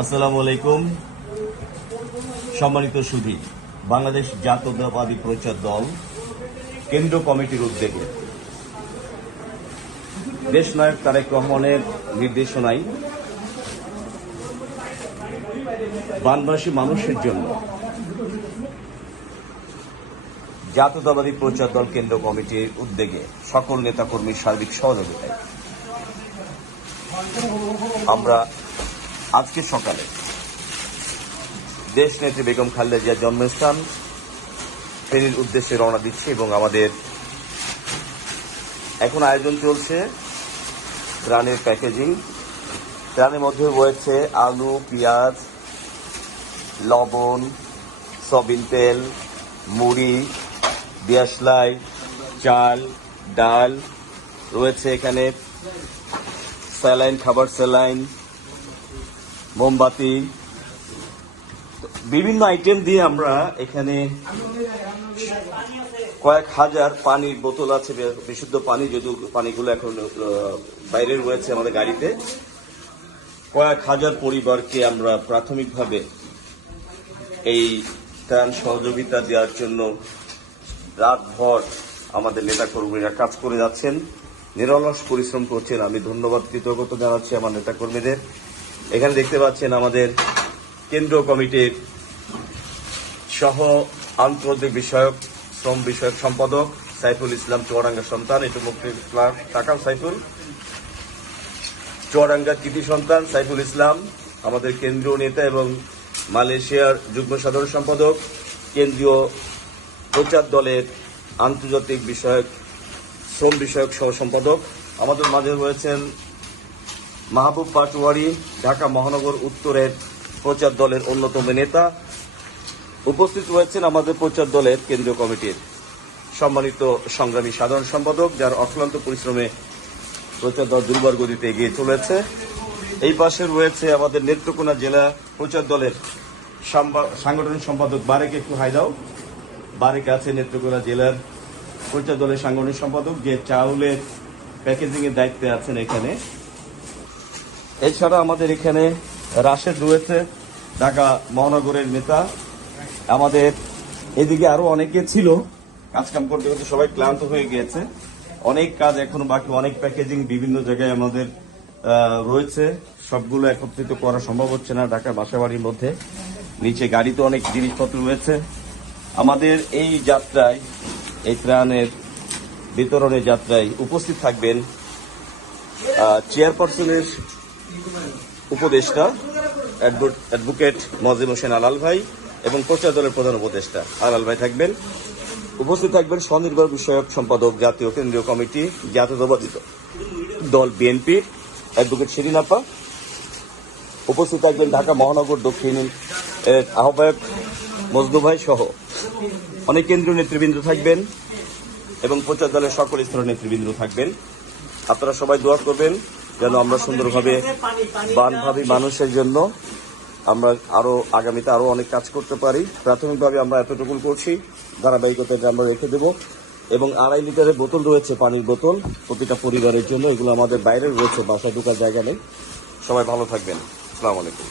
আসসালামু আলাইকুম। সম্মানিত সুধী, বাংলাদেশ জাতীয়তাবাদী প্রচার দল কেন্দ্র কমিটির উদ্যোগে দেশ নায়ক তারেক রহমানের নির্দেশনায় বানবাসী মানুষের জন্য জাতীয়তাবাদী প্রচার দল কেন্দ্র কমিটির উদ্যোগে সকল নেতাকর্মীর সার্বিক সহযোগিতায় আমরা আজকে সকালে দেশ নেত্রী বেগম খালেদা জিয়ার জন্মস্থান ফেনীর উদ্দেশ্যে রওনা দিচ্ছি এবং আমাদের এখন আয়োজন চলছে ত্রাণের প্যাকেজিং। ত্রাণের মধ্যে রয়েছে আলু, পেঁয়াজ, লবণ, সয়াবিন তেল, মুড়ি, দেশলাই, চাল, ডাল, রয়েছে এখানে স্যালাইন, খাবার স্যালাইন, মোমবাতি, বিভিন্ন আইটেম দিয়ে আমরা এখানে কয়েক হাজার পানির বোতল আছে, বিশুদ্ধ পানি, যদিও পানিগুলো এখন বাইরে রয়েছে আমাদের গাড়িতে। কয়েক হাজার পরিবারকে আমরা প্রাথমিকভাবে এই ত্রাণ সহযোগিতা দেওয়ার জন্য রাতভর আমাদের নেতাকর্মীরা কাজ করে যাচ্ছেন, নিরলস পরিশ্রম করছেন। আমি ধন্যবাদ, কৃতজ্ঞতা জানাচ্ছি আমার নেতাকর্মীদের। এখানে দেখতে পাচ্ছেন আমাদের কেন্দ্রীয় কমিটির সহ আন্তর্জাতিক বিষয়ক, শ্রম বিষয়ক সম্পাদক সাইফুল ইসলাম, চুয়াডাঙ্গার সন্তান, এটু মুক্তির ক্লার্ক টাকাল সাইফুল, চুয়াডাঙ্গার কৃতি সন্তান সাইফুল ইসলাম, আমাদের কেন্দ্রীয় নেতা এবং মালয়েশিয়ার যুগ্ম সাধারণ সম্পাদক, কেন্দ্রীয় প্রচার দলের আন্তর্জাতিক বিষয়ক, শ্রম বিষয়ক সহ সম্পাদক। আমাদের মাঝে রয়েছেন মাহবুব পাটোয়ারি, ঢাকা মহানগর উত্তরের প্রচার দলের অন্যতম নেতা। উপস্থিত রয়েছেন আমাদের প্রচার দলের কেন্দ্রীয় কমিটির সম্মানিত সংগ্রামী সাধারণ সম্পাদক, যার অক্লান্ত পরিশ্রমে প্রচার দল দুর্বার গতিতে এগিয়ে চলেছে। এই পাশে রয়েছে আমাদের নেত্রকোনা জেলা প্রচার দলের সাংগঠনিক সম্পাদক বারেক, একটু হাই দাও। বারেক আছে নেত্রকোনা জেলার প্রচার দলের সাংগঠনিক সম্পাদক, যে চাউলের প্যাকেজিং এর দায়িত্বে আছেন এখানে। এছাড়া আমাদের এখানে রাশেদ রয়েছে, ঢাকা মহানগরের নেতা। আমাদের এদিকে আরো অনেকে ছিল, কাজকাম করতে করতে সবাই ক্লান্ত হয়ে গিয়েছে। অনেক কাজ এখনো বাকি, অনেক প্যাকেজিং বিভিন্ন জায়গায় আমাদের রয়েছে, সবগুলো একত্রিত করা সম্ভব হচ্ছে না ঢাকা বাসাবাড়ির মধ্যে। নিচে গাড়িতে অনেক জিনিসপত্র রয়েছে। আমাদের এই যাত্রায়, এই ত্রাণের বিতরণের যাত্রায় উপস্থিত থাকবেন চেয়ারপারসনের উপদেষ্টা অ্যাডভোকেট মজিম হোসেন আলাল ভাই এবং প্রচার দলের প্রধান উপদেষ্টা আলাল ভাই থাকবেন। উপস্থিত থাকবেন স্বনির্ভর বিষয়ক সম্পাদক জাতীয় কেন্দ্রীয় কমিটি জাতীয়তাবাদী দল বিএনপি অ্যাডভোকেট শিরিন আপা। উপস্থিত থাকবেন ঢাকা মহানগর দক্ষিণ আহ্বায়ক মজদু ভাই সহ অনেক কেন্দ্রীয় নেতৃবৃন্দ থাকবেন এবং প্রচার দলের সকল স্তরের নেতৃবৃন্দ থাকবেন। আপনারা সবাই দোয়া করবেন যেন আমরা সুন্দরভাবে বানভাবী মানুষের জন্য আমরা আগামীতে আরো অনেক কাজ করতে পারি। প্রাথমিকভাবে আমরা এতটুকু করছি, ধারাবাহিকতাটা আমরা রেখে দেব। এবং 2.5 লিটারের বোতল রয়েছে, পানির বোতল প্রতিটা পরিবারের জন্য। এগুলো আমাদের বাইরে রয়েছে, বাসায় ঢোকার জায়গা নেই। সবাই ভালো থাকবেন। আসসালামু আলাইকুম।